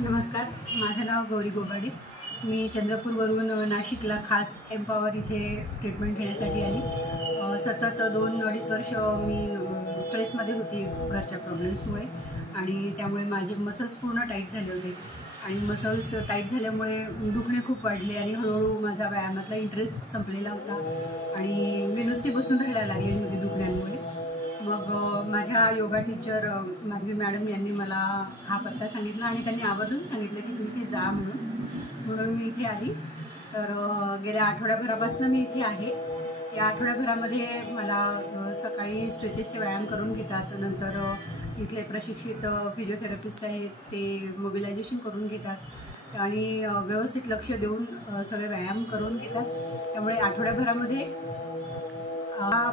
नमस्कार, माझं नाव गौरी गोगाडे. मी चंद्रपूरवरून नाशिकला खास एम्पॉवर इथे ट्रीटमेंट घेण्यासाठी आली. सतत 2-2.5 वर्ष मी स्ट्रेसमध्ये होती घरच्या प्रॉब्लेम्समुळे आणि त्यामुळे माझे मसल्स पूर्ण टाईट झाले होते आणि मसल्स टाईट झाल्यामुळे दुखणे खूप वाढले आणि हळूहळू माझा व्यायामातला इंटरेस्ट संपलेला होता आणि मी नुसती बसून राहायला लागलेली होती दुखण्यामुळे. मग माझ्या योगा टीचर माधवी मॅडम यांनी मला हा पत्ता सांगितला आणि त्यांनी आवर्जून सांगितलं की तुम्ही इथे जा म्हणून मी इथे आली. तर गेल्या आठवड्याभरापासून मी इथे आहे. या आठवड्याभरामध्ये मला सकाळी स्ट्रेचेसचे व्यायाम करून घेतात, नंतर इथले प्रशिक्षित फिजिओथेरपिस्ट आहेत ते मोबिलायझेशन करून घेतात आणि व्यवस्थित लक्ष देऊन सगळे व्यायाम करून घेतात. त्यामुळे आठवड्याभरामध्ये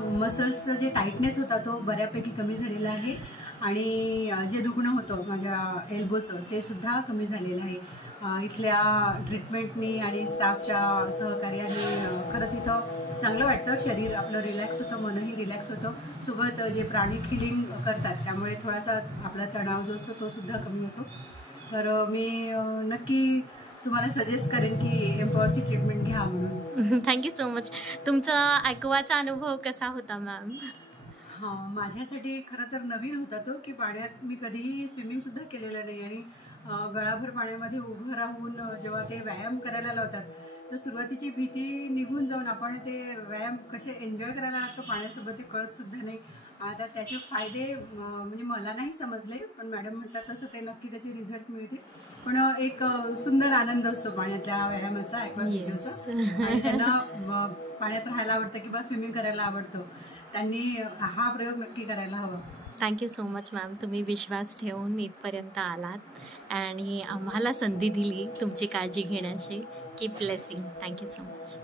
मसल्सचं जे टाईटनेस होता तो बऱ्यापैकी कमी झालेला आहे आणि जे दुखणं होतं माझ्या एल्बोचं ते सुद्धा कमी झालेलं आहे. इथल्या ट्रीटमेंटनी आणि स्टाफच्या सहकार्याने खरंच इथं चांगलं वाटतं. शरीर आपलं रिलॅक्स होतं, मनही रिलॅक्स होतं. सोबत जे प्राणिक हिलिंग करतात त्यामुळे थोडासा आपला तणाव जो असतो तो सुद्धा कमी होतो. तर मी नक्की तुम्हाला सजेस्ट करेन की एम्पॉवरची ट्रीटमेंट घ्या म्हणून. Thank you so much. तुमचा ऐकवाचा अनुभव कसा होता मॅम? हां, माझ्यासाठी खरं तर नवीन होता तो की पाण्यात मी कधीही स्विमिंगसुद्धा केलेलं नाही आणि गळाभर पाण्यामध्ये उभं राहून जेव्हा ते व्यायाम करायला लावतात तर सुरुवातीची भीती निघून जाऊन आपण ते व्यायाम कसे एन्जॉय करायला लागतो पाण्यासोबत ते कळतसुद्धा नाही. आता त्याचे फायदे म्हणजे मला नाही समजले, पण मॅडम म्हणतात तसं ते नक्की त्याचे रिझल्ट मिळते. पण एक सुंदर आनंद असतो पाण्यातल्या व्यायामाचा, ॲक्वाबिक्यूचा. आणि त्यांना पाण्यात राहायला आवडतं किंवा स्विमिंग करायला आवडतं, त्यांनी हा प्रयोग नक्की करायला हवा. Thank you so much ma'am. तुम्ही विश्वास ठेवून इथपर्यंत आलात आणि आम्हाला संधी दिली तुमची काळजी घेण्याची. Keep blessing. Thank you so much.